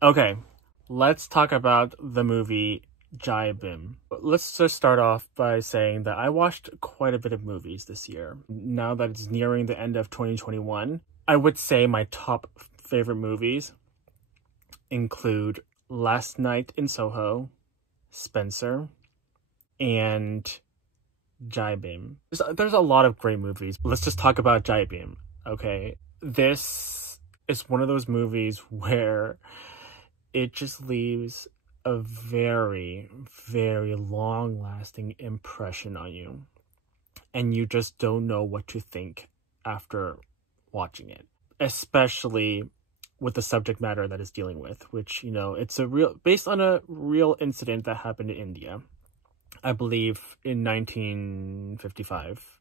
Okay, let's talk about the movie JAI BHIM. Let's just start off by saying that I watched quite a bit of movies this year. Now that it's nearing the end of 2021, I would say my top favorite movies include Last Night in Soho, Spencer, and JAI BHIM. There's a lot of great movies. Let's just talk about JAI BHIM, okay? This is one of those movies where it just leaves a very, very long-lasting impression on you. And you just don't know what to think after watching it. Especially with the subject matter that it's dealing with, which, it's based on a real incident that happened in India. I believe in 1955,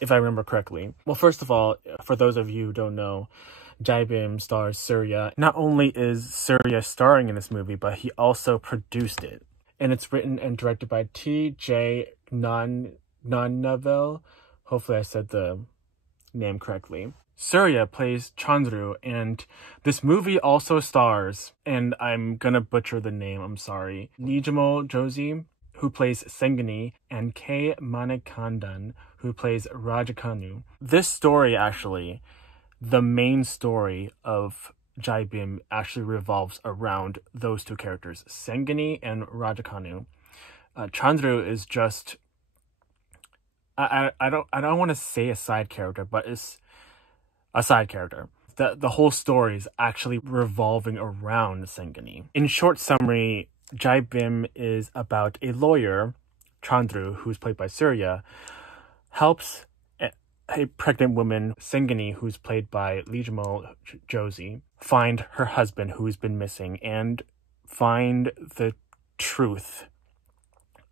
if I remember correctly. Well, first of all, for those of you who don't know, JAI BHIM stars Suriya. Not only is Suriya starring in this movie, but he also produced it. And it's written and directed by T.J. Nannavel. Hopefully I said the name correctly. Suriya plays Chandru, and this movie also stars, and I'm gonna butcher the name, I'm sorry, Nijamo Joshi, who plays Sengini, and K. Manikandan, who plays Rajakanu. This story, actually, the main story of JAI BHIM actually revolves around those two characters, Sengini and Rajakanu. Chandru is just, I don't want to say a side character, but it's a side character. The whole story is actually revolving around Sengini. In short summary, JAI BHIM is about a lawyer, Chandru, who's played by Suriya, helps a pregnant woman, Sengini, who's played by Nijamo Joshi, find her husband who's been missing and find the truth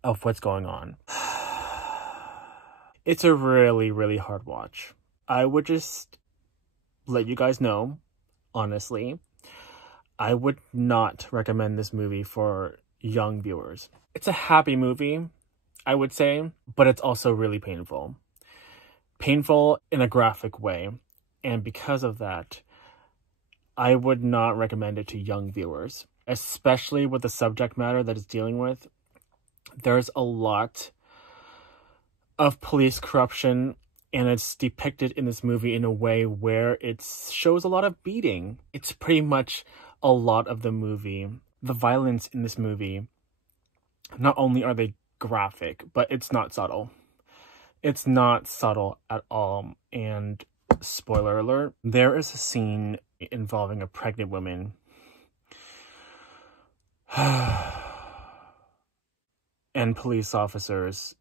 of what's going on. It's a really, really hard watch. I would just let you guys know, honestly, I would not recommend this movie for young viewers. It's a happy movie, I would say, but it's also really painful. Painful in a graphic way, and because of that, I would not recommend it to young viewers, especially with the subject matter that it's dealing with. There's a lot of police corruption, and it's depicted in this movie in a way where it shows a lot of beating. It's pretty much a lot of the movie. The violence in this movie, not only are they graphic, but it's not subtle. It's not subtle at all. And spoiler alert, there is a scene involving a pregnant woman and police officers.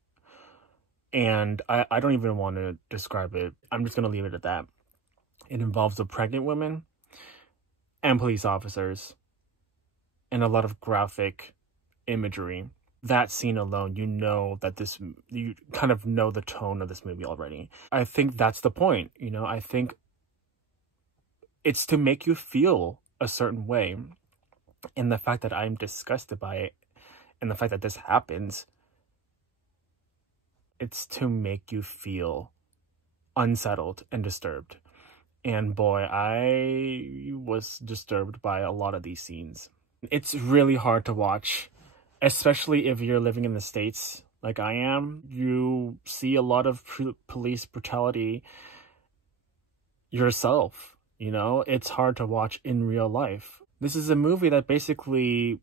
And I don't even want to describe it. I'm just going to leave it at that. It involves a pregnant woman and police officers and a lot of graphic imagery. That scene alone, you kind of know the tone of this movie already. I think that's the point, I think it's to make you feel a certain way. And the fact that I'm disgusted by it and the fact that this happens, it's to make you feel unsettled and disturbed. And boy, I was disturbed by a lot of these scenes. It's really hard to watch, especially if you're living in the States like I am. You see a lot of police brutality yourself, It's hard to watch in real life. This is a movie that basically,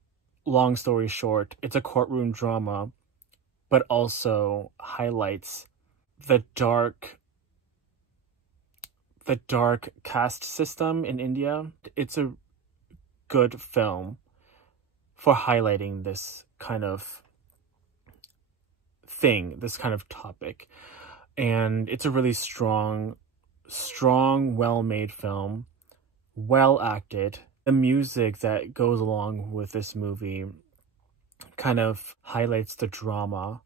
long story short, it's a courtroom drama, but also highlights the dark caste system in India. It's a good film for highlighting this kind of thing, this kind of topic. And it's a really strong, well-made film, well acted. The music that goes along with this movie kind of highlights the drama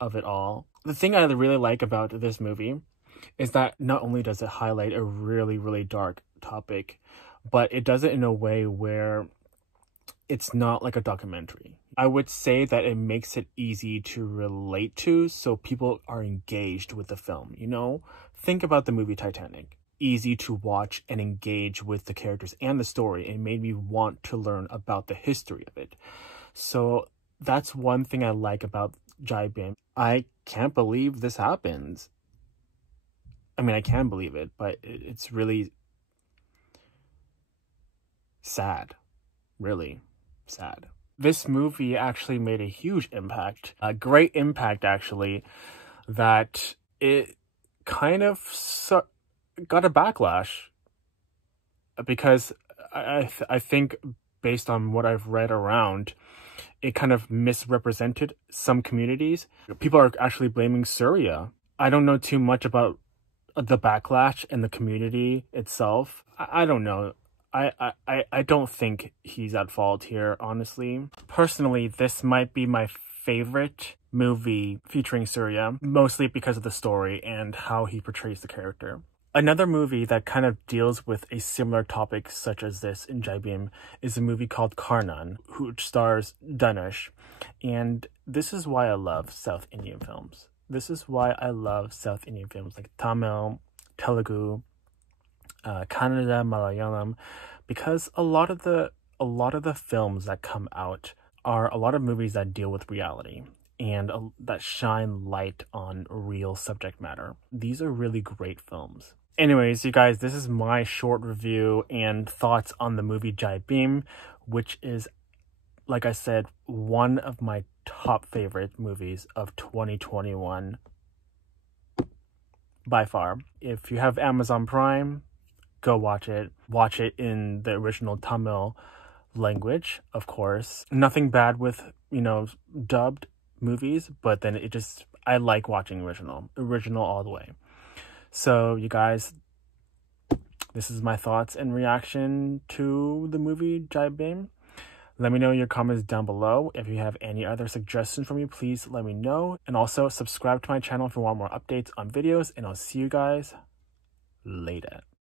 of it all. The thing I really like about this movie is that not only does it highlight a really, really dark topic, but it does it in a way where it's not like a documentary. I would say that it makes it easy to relate to, so people are engaged with the film, Think about the movie Titanic. easy to watch and engage with the characters and the story. It made me want to learn about the history of it. So that's one thing I like about JAI BHIM. I can't believe this happens. I mean, I can believe it, but it's really sad. Really sad. This movie actually made a huge impact, a great impact actually, that it kind of got a backlash, because I think, based on what I've read around, it kind of misrepresented some communities. People are actually blaming Suriya. I don't know too much about the backlash and the community itself. I don't know. I don't think he's at fault here, honestly. Personally, this might be my favorite movie featuring Suriya, mostly because of the story and how he portrays the character. Another movie that kind of deals with a similar topic such as this in JAI BHIM is a movie called Karnan, which stars Dhanush. And this is why I love South Indian films. This is why I love South Indian films like Tamil, Telugu, Kannada, Malayalam, because a lot of the films that come out are a lot of movies that deal with reality and that shine light on real subject matter. These are really great films. Anyways, you guys, this is my short review and thoughts on the movie JAI BHIM, which is, like I said, one of my top favorite movies of 2021 by far. If you have Amazon Prime, go watch it. Watch it in the original Tamil language, of course. Nothing bad with, dubbed movies, but then I like watching original all the way. So you guys, this is my thoughts and reaction to the movie JAI BHIM. Let me know in your comments down below. If you have any other suggestions for me, please let me know. And also subscribe to my channel if you want more updates on videos, and I'll see you guys later.